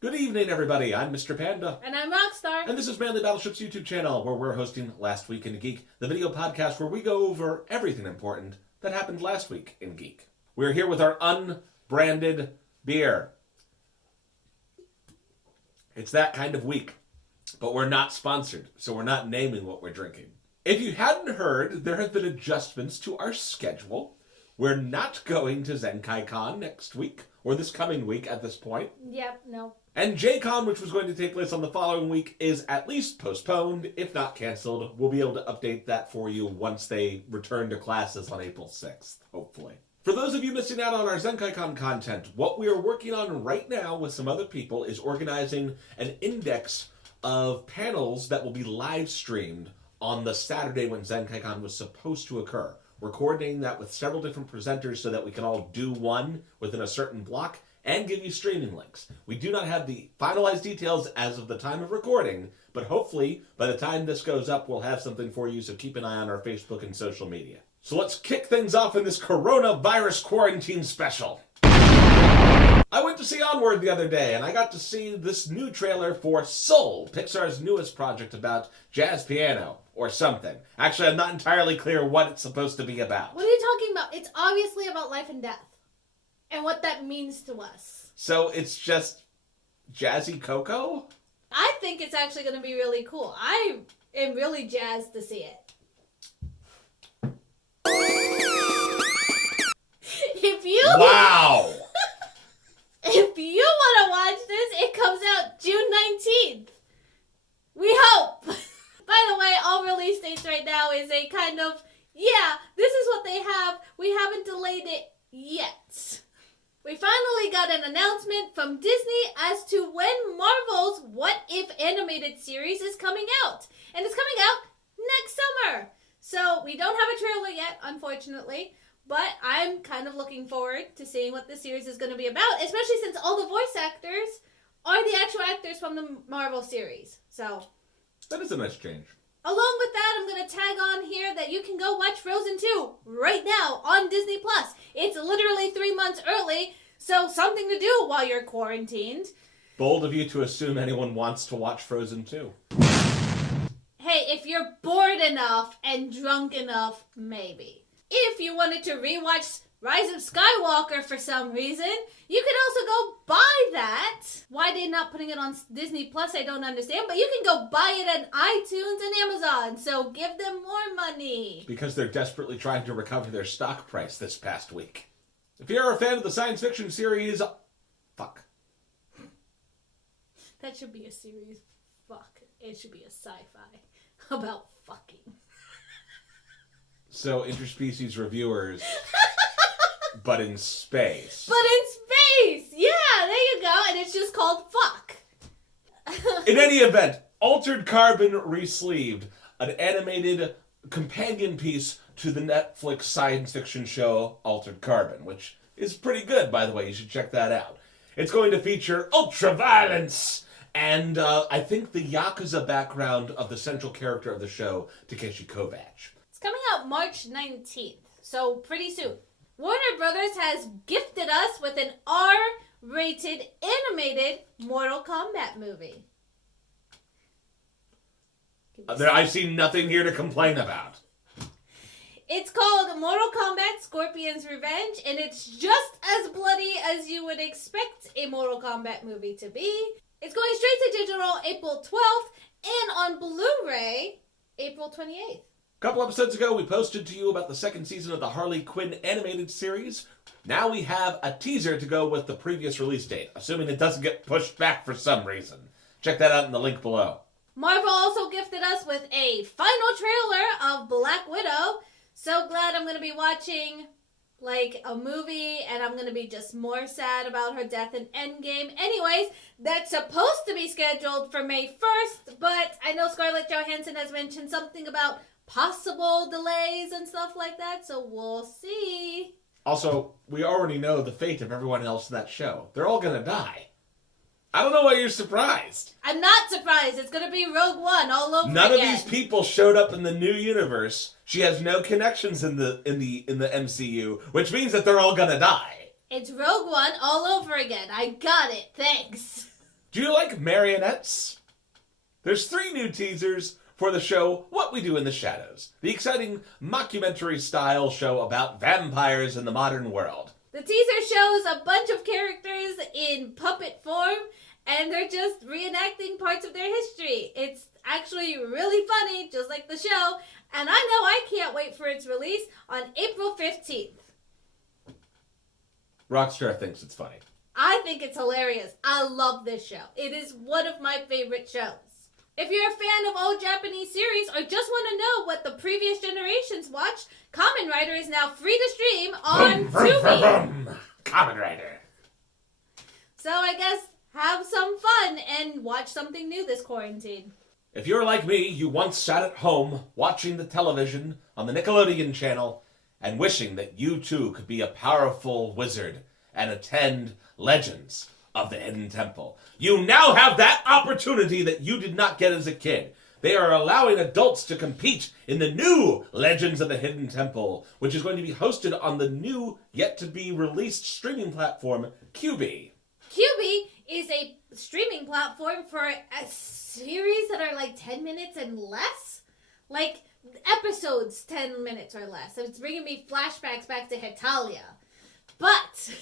Good evening, everybody. I'm Mr. Panda. And I'm Rockstar. And this is Manly Battleship's YouTube channel, where we're hosting Last Week in Geek, the video podcast where we go over everything important that happened last week in Geek. We're here with our unbranded beer. It's that kind of week, but we're not sponsored, so we're not naming what we're drinking. If you hadn't heard, there have been adjustments to our schedule. We're not going to ZenkaiCon next week, or this coming week at this point. Yep, no. And JCon, which was going to take place on the following week, is at least postponed, if not canceled. We'll be able to update that for you once they return to classes on April 6th, hopefully. For those of you missing out on our ZenkaiCon content, what we are working on right now with some other people is organizing an index of panels that will be live streamed on the Saturday when ZenkaiCon was supposed to occur. We're coordinating that with several different presenters so that we can all do one within a certain block and give you streaming links. We do not have the finalized details as of the time of recording, but hopefully by the time this goes up, we'll have something for you, so keep an eye on our Facebook and social media. So let's kick things off in this coronavirus quarantine special. I went to see Onward the other day, and I got to see this new trailer for Soul, Pixar's newest project about jazz piano, or something. Actually, I'm not entirely clear what it's supposed to be about. What are you talking about? It's obviously about life and death, and what that means to us. So it's just Jazzy Coco? I think it's actually going to be really cool. I am really jazzed to see it. Wow! If you want to watch this, it comes out June 19th. We hope. By the way, all release dates right now is a kind of, this is what they have. We haven't delayed it yet. We finally got an announcement from Disney as to when Marvel's What If animated series is coming out. And it's coming out next summer. So we don't have a trailer yet, unfortunately. But I'm kind of looking forward to seeing what this series is going to be about, especially since all the voice actors are the actual actors from the Marvel series. So that is a nice change. Along with that, I'm going to tag on here that you can go watch Frozen 2 right now on Disney+. It's literally 3 months early, so something to do while you're quarantined. Bold of you to assume anyone wants to watch Frozen 2. Hey, if you're bored enough and drunk enough, maybe. If you wanted to rewatch Rise of Skywalker for some reason, you could also go buy that. Why they're not putting it on Disney Plus, I don't understand, but you can go buy it on iTunes and Amazon, so give them more money. Because they're desperately trying to recover their stock price this past week. If you're a fan of the science fiction series, fuck. That should be a series. Fuck. It should be a sci-fi about fucking. So, interspecies reviewers, but in space. But in space! Yeah, there you go. And it's just called Fuck. In any event, Altered Carbon Resleeved, an animated companion piece to the Netflix science fiction show Altered Carbon, which is pretty good, by the way. You should check that out. It's going to feature ultra-violence and I think the Yakuza background of the central character of the show, Takeshi Kovacs. Coming out March 19th, so pretty soon. Warner Brothers has gifted us with an R-rated animated Mortal Kombat movie. I see nothing here to complain about. It's called Mortal Kombat Scorpion's Revenge, and it's just as bloody as you would expect a Mortal Kombat movie to be. It's going straight to digital April 12th, and on Blu-ray, April 28th. A couple episodes ago, we posted to you about the second season of the Harley Quinn animated series. Now we have a teaser to go with the previous release date, assuming it doesn't get pushed back for some reason. Check that out in the link below. Marvel also gifted us with a final trailer of Black Widow. So glad I'm going to be watching, a movie, and I'm going to be just more sad about her death in Endgame. Anyways, that's supposed to be scheduled for May 1st, but I know Scarlett Johansson has mentioned something about possible delays and stuff like that, so we'll see. Also, we already know the fate of everyone else in that show. They're all gonna die. I don't know why you're surprised. I'm not surprised. It's gonna be Rogue One all over None again. of these people showed up in the new universe. She has no connections in the MCU, which means that they're all gonna die. It's Rogue One all over again. I got it. Thanks. Do you like marionettes? There's 3 new teasers for the show What We Do in the Shadows, the exciting mockumentary-style show about vampires in the modern world. The teaser shows a bunch of characters in puppet form, and they're just reenacting parts of their history. It's actually really funny, just like the show, and I know I can't wait for its release on April 15th. Rockstar thinks it's funny. I think it's hilarious. I love this show. It is one of my favorite shows. If you're a fan of old Japanese series or just want to know what the previous generations watched, Kamen Rider is now free to stream on Tubi. Kamen Rider. So I guess have some fun and watch something new this quarantine. If you're like me, you once sat at home watching the television on the Nickelodeon channel and wishing that you too could be a powerful wizard and attend Legends of the Hidden Temple. You now have that opportunity that you did not get as a kid. They are allowing adults to compete in the new Legends of the Hidden Temple, which is going to be hosted on the new, yet-to-be-released streaming platform, Quibi. Quibi is a streaming platform for a series that are like 10 minutes and less. Like, episodes 10 minutes or less. So it's bringing me flashbacks back to Hetalia. But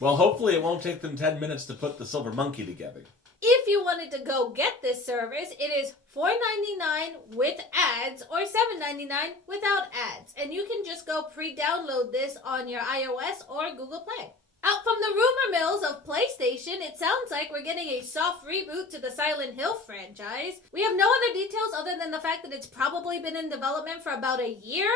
well, hopefully it won't take them 10 minutes to put the Silver Monkey together. if you wanted to go get this service, it is $4.99 with ads or $7.99 without ads. And you can just go pre-download this on your iOS or Google Play. Out from the rumor mills of PlayStation, it sounds like we're getting a soft reboot to the Silent Hill franchise. We have no other details other than the fact that it's probably been in development for about a year.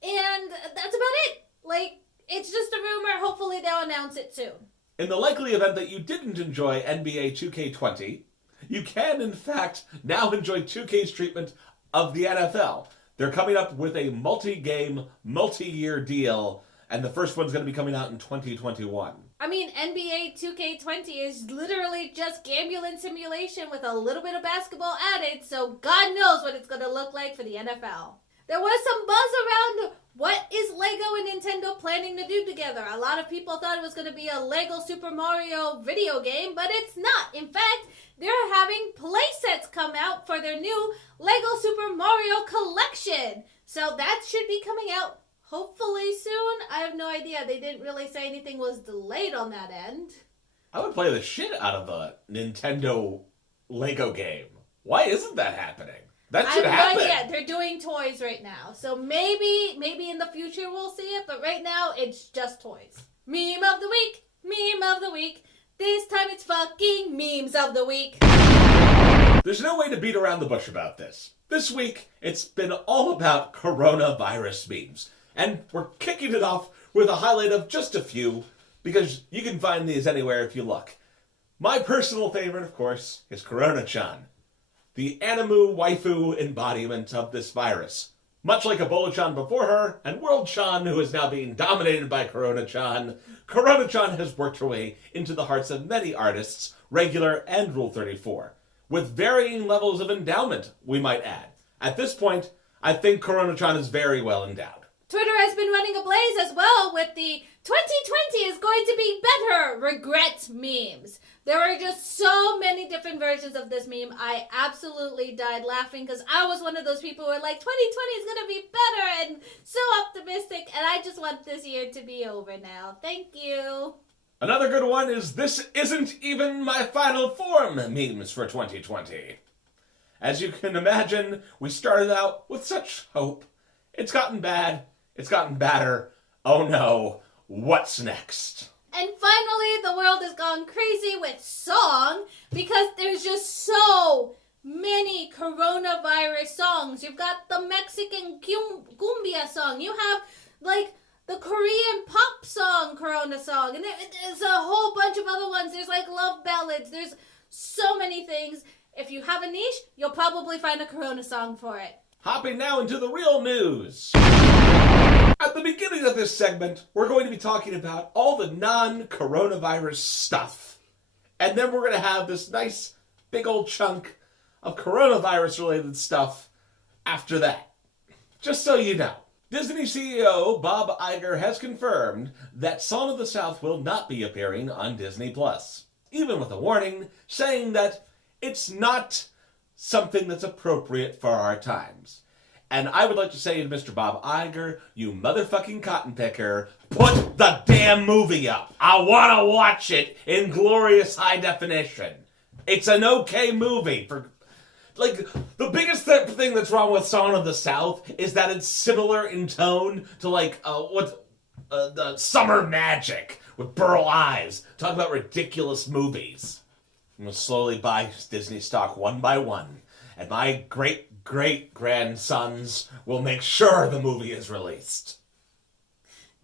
And that's about it. Like, it's just a rumor. Hopefully they'll announce it soon. In the likely event that you didn't enjoy NBA 2K20, you can, in fact, now enjoy 2K's treatment of the NFL. They're coming up with a multi-game, multi-year deal, and the first one's going to be coming out in 2021. I mean, NBA 2K20 is literally just Gambulin simulation with a little bit of basketball added, so God knows what it's going to look like for the NFL. There was some buzz around what is Lego and Nintendo planning to do together. A lot of people thought it was going to be a Lego Super Mario video game, but it's not. In fact, they're having play sets come out for their new Lego Super Mario collection. So that should be coming out hopefully soon. I have no idea. They didn't really say anything was delayed on that end. I would play the shit out of a Nintendo Lego game. Why isn't that happening? That should happen. I have no idea. They're doing toys right now. So maybe in the future we'll see it, but right now it's just toys. Meme of the week. Meme of the week. This time it's fucking memes of the week. There's no way to beat around the bush about this. This week, it's been all about coronavirus memes. And we're kicking it off with a highlight of just a few, because you can find these anywhere if you look. My personal favorite, of course, is Corona-chan, the Animu waifu embodiment of this virus. Much like Ebola-chan before her, and World-chan, who is now being dominated by Corona-chan, Corona-chan has worked her way into the hearts of many artists, regular and Rule 34, with varying levels of endowment, we might add. At this point, I think Corona-chan is very well endowed. Twitter has been running ablaze as well with the 2020 is going to be better regret memes. There are just so many different versions of this meme. I absolutely died laughing because I was one of those people who were like, 2020 is going to be better and so optimistic, and I just want this year to be over now. Thank you. Another good one is This Isn't Even My Final Form memes for 2020. As you can imagine, we started out with such hope. It's gotten bad. It's gotten badder. Oh no, what's next? And finally, the world has gone crazy with song because there's just so many coronavirus songs. You've got the Mexican cumbia song. You have, like, the Korean pop song, Corona song. And there's a whole bunch of other ones. There's, like, love ballads. There's so many things. If you have a niche, you'll probably find a Corona song for it. Hopping now into the real news. At the beginning of this segment, we're going to be talking about all the non-coronavirus stuff. And then we're going to have this nice big old chunk of coronavirus-related stuff after that. Just so you know. Disney CEO Bob Iger has confirmed that Song of the South will not be appearing on Disney+. even with a warning, saying that it's not something that's appropriate for our times. And I would like to say to Mr. Bob Iger, you motherfucking cotton picker, put the damn movie up. I want to watch it in glorious high definition. It's an okay movie. Like, the biggest thing that's wrong with Song of the South is that it's similar in tone to, like, the Summer Magic with Burl Ives. Talk about ridiculous movies. I'm going to slowly buy Disney stock one by one. And my great-great-grandsons will make sure the movie is released.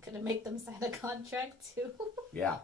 Gonna make them sign a contract, too. Yeah.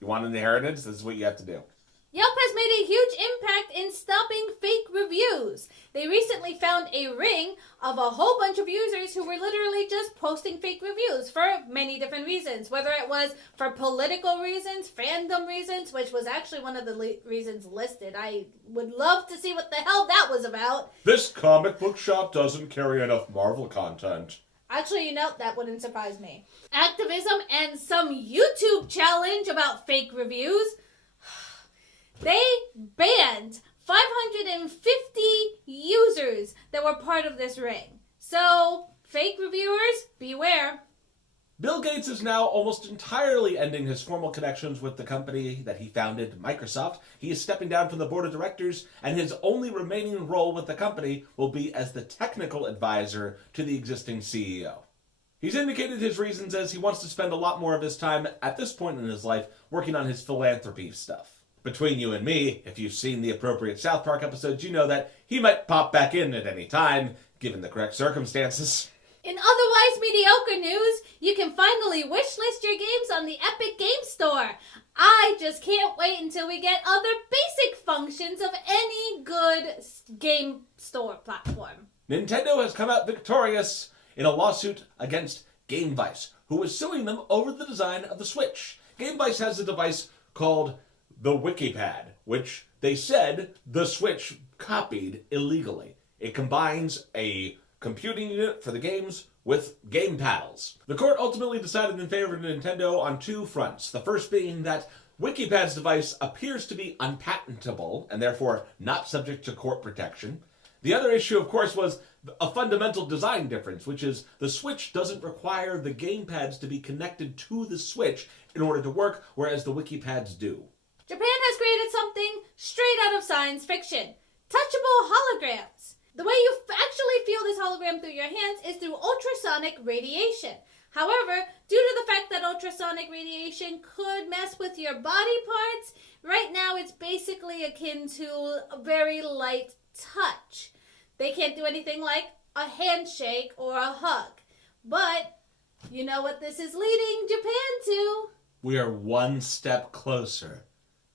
You want an inheritance? This is what you have to do. Yelp has made a huge impact in stopping fake reviews. They recently found a ring of a whole bunch of users who were literally just posting fake reviews for many different reasons. Whether it was for political reasons, fandom reasons, which was actually one of the reasons listed. I would love to see what the hell that was about. This comic book shop doesn't carry enough Marvel content. Actually, that wouldn't surprise me. Activism and some YouTube challenge about fake reviews. They banned 550 users that were part of this ring. So, fake reviewers, beware. Bill Gates is now almost entirely ending his formal connections with the company that he founded, Microsoft. He is stepping down from the board of directors, and his only remaining role with the company will be as the technical advisor to the existing CEO. He's indicated his reasons as he wants to spend a lot more of his time at this point in his life working on his philanthropy stuff. Between you and me, if you've seen the appropriate South Park episodes, you know that he might pop back in at any time, given the correct circumstances. In otherwise mediocre news, you can finally wishlist your games on the Epic Game Store. I just can't wait until we get other basic functions of any good game store platform. Nintendo has come out victorious in a lawsuit against Gamevice, who was suing them over the design of the Switch. Gamevice has a device called the WikiPad, which they said the Switch copied illegally. It combines a computing unit for the games with game paddles. The court ultimately decided in favor of Nintendo on two fronts. The first being that WikiPad's device appears to be unpatentable and therefore not subject to court protection. The other issue, of course, was a fundamental design difference, which is the Switch doesn't require the gamepads to be connected to the Switch in order to work, whereas the WikiPads do. Japan has created something straight out of science fiction. Touchable holograms. The way you actually feel this hologram through your hands is through ultrasonic radiation. However, due to the fact that ultrasonic radiation could mess with your body parts, right now it's basically akin to a very light touch. They can't do anything like a handshake or a hug. But you know what this is leading Japan to? We are one step closer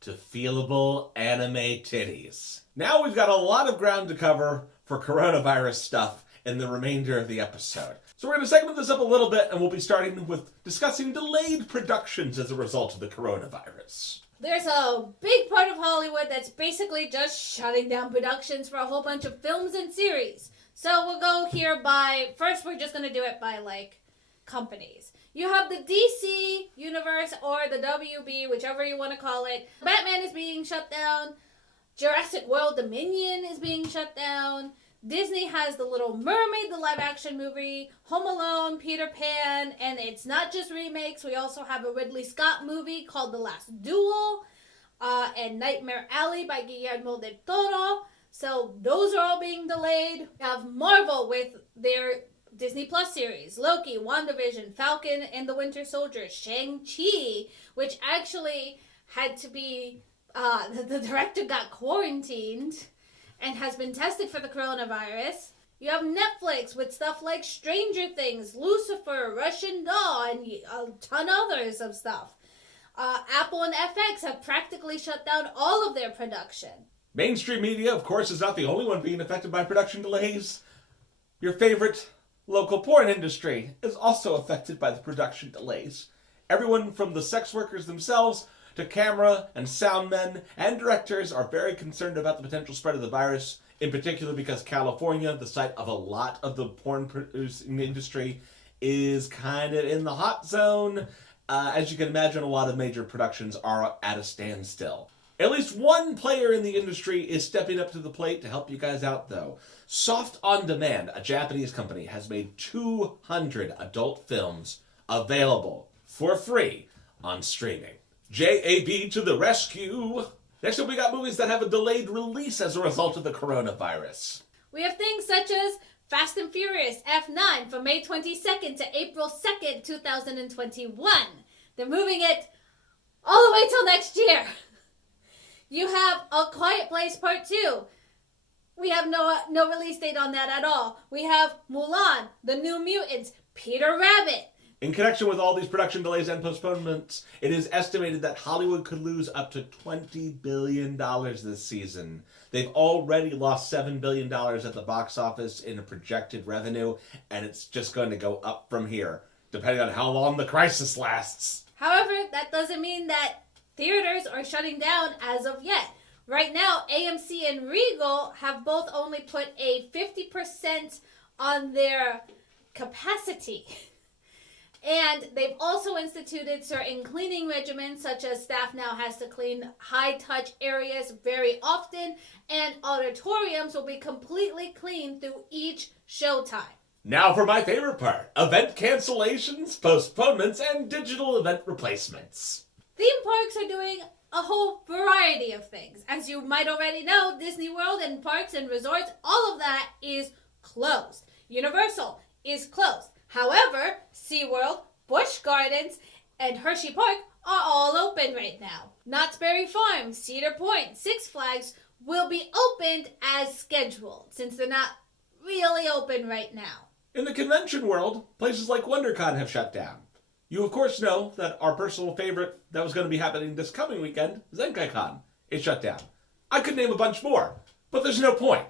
to feelable anime titties. Now we've got a lot of ground to cover for coronavirus stuff in the remainder of the episode. So we're going to segment this up a little bit, and we'll be starting with discussing delayed productions as a result of the coronavirus. There's a big part of Hollywood that's basically just shutting down productions for a whole bunch of films and series. So we'll go here first we're just going to do it by, companies. You have the DC universe or the WB, whichever you want to call it. Batman is being shut down. Jurassic World Dominion is being shut down. Disney has The Little Mermaid, the live-action movie, Home Alone, Peter Pan, and it's not just remakes. We also have a Ridley Scott movie called The Last Duel, and Nightmare Alley by Guillermo del Toro. So those are all being delayed. We have Marvel with their Disney Plus series, Loki, WandaVision, Falcon and the Winter Soldier, Shang-Chi, which actually had to be, the director got quarantined and has been tested for the coronavirus. You have Netflix with stuff like Stranger Things, Lucifer, Russian Doll, and a ton others of stuff. Apple and FX have practically shut down all of their production. Mainstream media, of course, is not the only one being affected by production delays. Your favorite local porn industry is also affected by the production delays. Everyone from the sex workers themselves to camera and sound men and directors are very concerned about the potential spread of the virus, in particular because California, the site of a lot of the porn producing industry, is kind of in the hot zone, as you can imagine, a lot of major productions are at a standstill. At least one player in the industry is stepping up to the plate to help you guys out, though. Soft On Demand, a Japanese company, has made 200 adult films available for free on streaming. JAB to the rescue! Next up, we got movies that have a delayed release as a result of the coronavirus. We have things such as Fast and Furious F9 from May 22nd to April 2nd, 2021. They're moving it all the way till next year. You have A Quiet Place Part 2. We have no release date on that at all. We have Mulan, The New Mutants, Peter Rabbit. In connection with all these production delays and postponements, it is estimated that Hollywood could lose up to $20 billion this season. They've already lost $7 billion at the box office in projected revenue, and it's just going to go up from here, depending on how long the crisis lasts. However, that doesn't mean that theaters are shutting down as of yet. Right now, AMC and Regal have both only put a 50% on their capacity. And they've also instituted certain cleaning regimens, such as staff now has to clean high-touch areas very often, and auditoriums will be completely clean through each showtime. Now for my favorite part, event cancellations, postponements, and digital event replacements. Theme parks are doing a whole variety of things. As you might already know, Disney World and parks and resorts, all of that is closed. Universal is closed. However, SeaWorld, Busch Gardens, and Hershey Park are all open right now. Knott's Berry Farm, Cedar Point, Six Flags will be opened as scheduled, since they're not really open right now. In the convention world, places like WonderCon have shut down. You of course know that our personal favorite that was going to be happening this coming weekend, ZenkaiCon, is shut down. I could name a bunch more, but there's no point.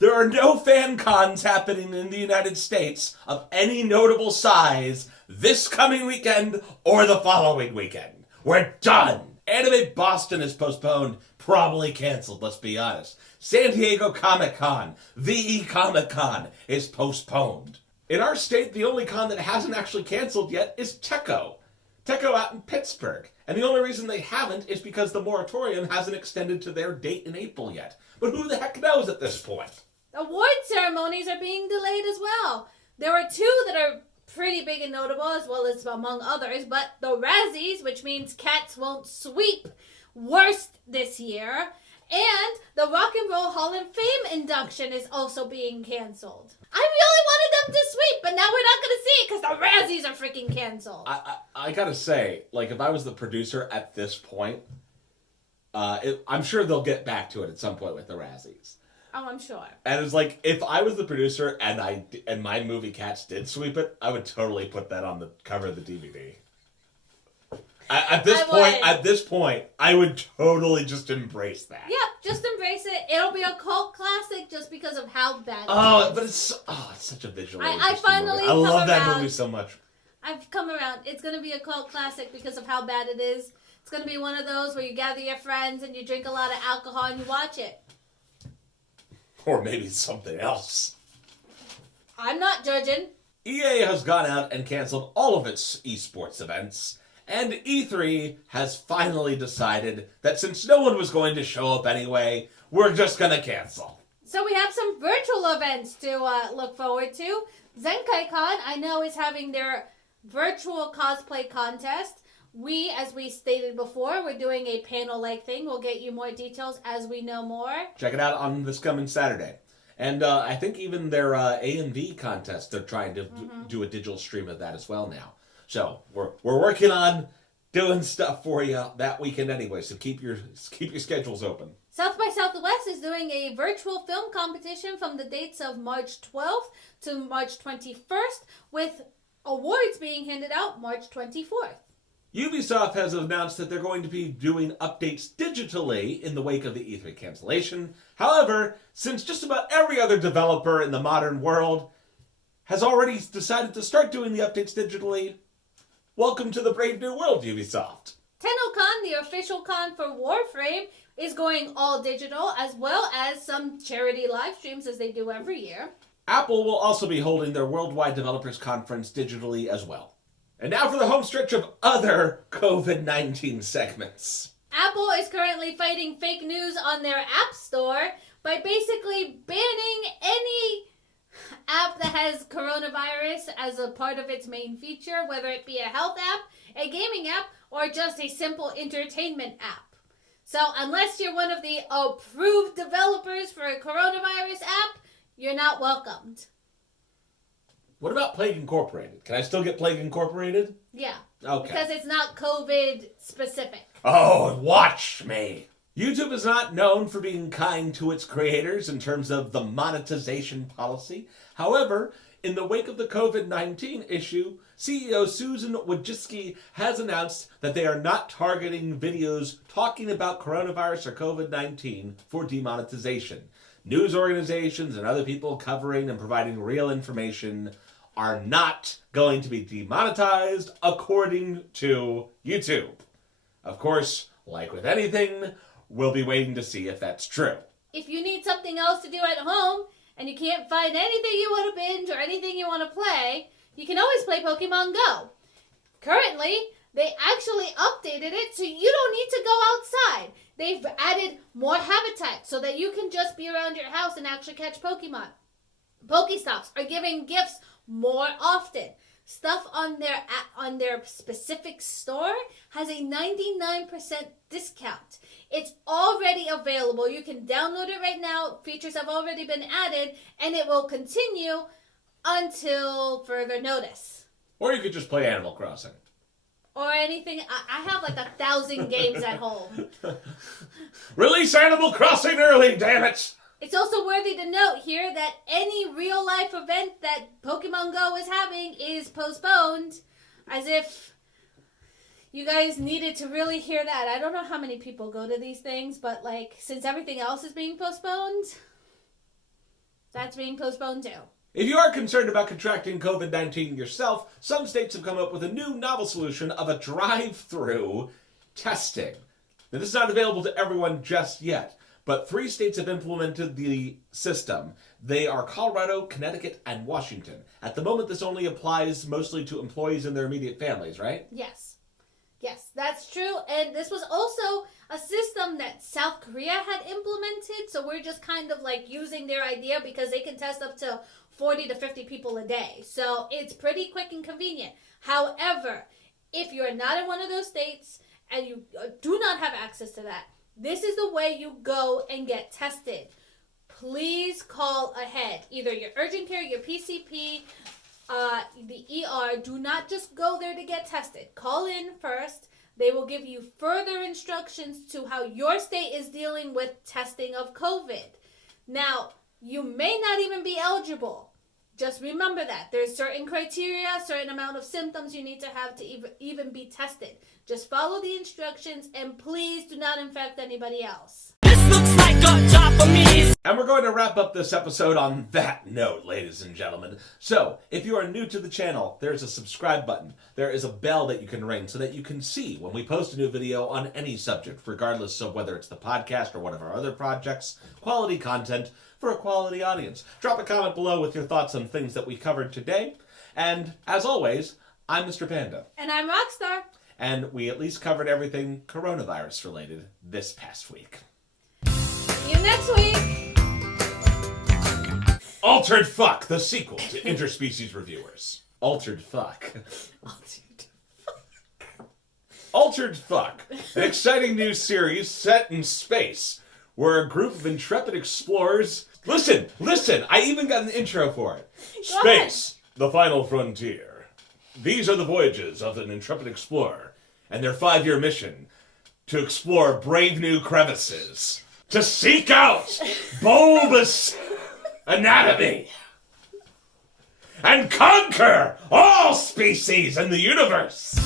There are no fan cons happening in the United States of any notable size this coming weekend or the following weekend. We're done! Anime Boston is postponed, probably canceled, let's be honest. San Diego Comic-Con, VE Comic-Con, is postponed. In our state, the only con that hasn't actually canceled yet is Teco. Teco out in Pittsburgh. And the only reason they haven't is because the moratorium hasn't extended to their date in April yet. But who the heck knows at this point? Award ceremonies are being delayed as well. There are two that are pretty big and notable, as well as among others, but the Razzies, which means cats won't sweep, worst this year, and the Rock and Roll Hall of Fame induction is also being canceled. I really wanted them to sweep, but now we're not going to see it because the Razzies are freaking canceled. I gotta say, like, if I was the producer at this point, I'm sure they'll get back to it at some point with the Razzies. Oh, I'm sure. And it's like, if I was the producer and my movie Cats did sweep it, I would totally put that on the cover of the DVD. At this point, I would totally just embrace that. Yeah, just embrace it. It'll be a cult classic just because of how bad it is. But it's such a visual. I finally movie. I love that around. movie so much. I've come around. It's going to be a cult classic because of how bad it is. It's going to be one of those where you gather your friends and you drink a lot of alcohol and you watch it. Or maybe something else. I'm not judging. EA has gone out and canceled all of its esports events, and E3 has finally decided that since no one was going to show up anyway, we're just going to cancel. So we have some virtual events to look forward to. ZenkaiCon, I know, is having their virtual cosplay contest. We, as we stated before, we're doing a panel-like thing. We'll get you more details as we know more. Check it out on this coming Saturday. And I think even their A&V contest, they're trying to do a digital stream of that as well now. So we're working on doing stuff for you that weekend anyway, so keep your schedules open. South by Southwest is doing a virtual film competition from the dates of March 12th to March 21st, with awards being handed out March 24th. Ubisoft has announced that they're going to be doing updates digitally in the wake of the E3 cancellation. However, since just about every other developer in the modern world has already decided to start doing the updates digitally, welcome to the brave new world, Ubisoft. TennoCon, the official con for Warframe, is going all digital, as well as some charity live streams as they do every year. Apple will also be holding their Worldwide Developers Conference digitally as well. And now for the home stretch of other COVID-19 segments. Apple is currently fighting fake news on their App Store by basically banning any app that has coronavirus as a part of its main feature, whether it be a health app, a gaming app, or just a simple entertainment app. So unless you're one of the approved developers for a coronavirus app, you're not welcomed. What about Plague Incorporated? Can I still get Plague Incorporated? Yeah. Okay. Because it's not COVID specific. Oh, watch me. YouTube is not known for being kind to its creators in terms of the monetization policy. However, in the wake of the COVID-19 issue, CEO Susan Wojcicki has announced that they are not targeting videos talking about coronavirus or COVID-19 for demonetization. News organizations and other people covering and providing real information are not going to be demonetized according to YouTube. Of course, like with anything, we'll be waiting to see if that's true. If you need something else to do at home and you can't find anything you want to binge or anything you want to play, you can always play Pokemon Go. Currently, they actually updated it so you don't need to go outside. They've added more habitat so that you can just be around your house and actually catch Pokemon. Pokestops are giving gifts more often. Stuff on their specific store has a 99% discount. It's already available. You can download it right now. Features have already been added, and it will continue until further notice. Or you could just play Animal Crossing. Or anything. I have like 1,000 games at home. Release Animal Crossing early, damn it! It's also worthy to note here that any real-life event that Pokemon Go is having is postponed, as if you guys needed to really hear that. I don't know how many people go to these things, but like, since everything else is being postponed, that's being postponed too. If you are concerned about contracting COVID-19 yourself, some states have come up with a new novel solution of a drive-through testing. Now, this is not available to everyone just yet, but 3 states have implemented the system. They are Colorado, Connecticut, and Washington. At the moment, this only applies mostly to employees and their immediate families, right? Yes. Yes, that's true. And this was also a system that South Korea had implemented, so we're just kind of like using their idea because they can test up to 40 to 50 people a day. So it's pretty quick and convenient. However, if you're not in one of those states and you do not have access to that, this is the way you go and get tested. Please call ahead. Either your urgent care, your PCP, the ER. Do not just go there to get tested. Call in first. They will give you further instructions to how your state is dealing with testing of COVID. Now, you may not even be eligible. Just remember that. There's certain criteria, certain amount of symptoms you need to have to even be tested. Just follow the instructions and please do not infect anybody else. This looks like a job for me. And we're going to wrap up this episode on that note, ladies and gentlemen. So, if you are new to the channel, there's a subscribe button. There is a bell that you can ring so that you can see when we post a new video on any subject, regardless of whether it's the podcast or one of our other projects. Quality content for a quality audience. Drop a comment below with your thoughts on things that we covered today. And, as always, I'm Mr. Panda. And I'm Rockstar. And we at least covered everything coronavirus related this past week. See you next week. Altered Fuck, the sequel to Interspecies Reviewers. Altered Fuck. Altered Fuck, an exciting new series set in space, where a group of intrepid explorers... Listen, I even got an intro for it. Space, the final frontier. These are the voyages of an intrepid explorer and their 5-year mission to explore brave new crevices, to seek out bulbous anatomy, and conquer all species in the universe.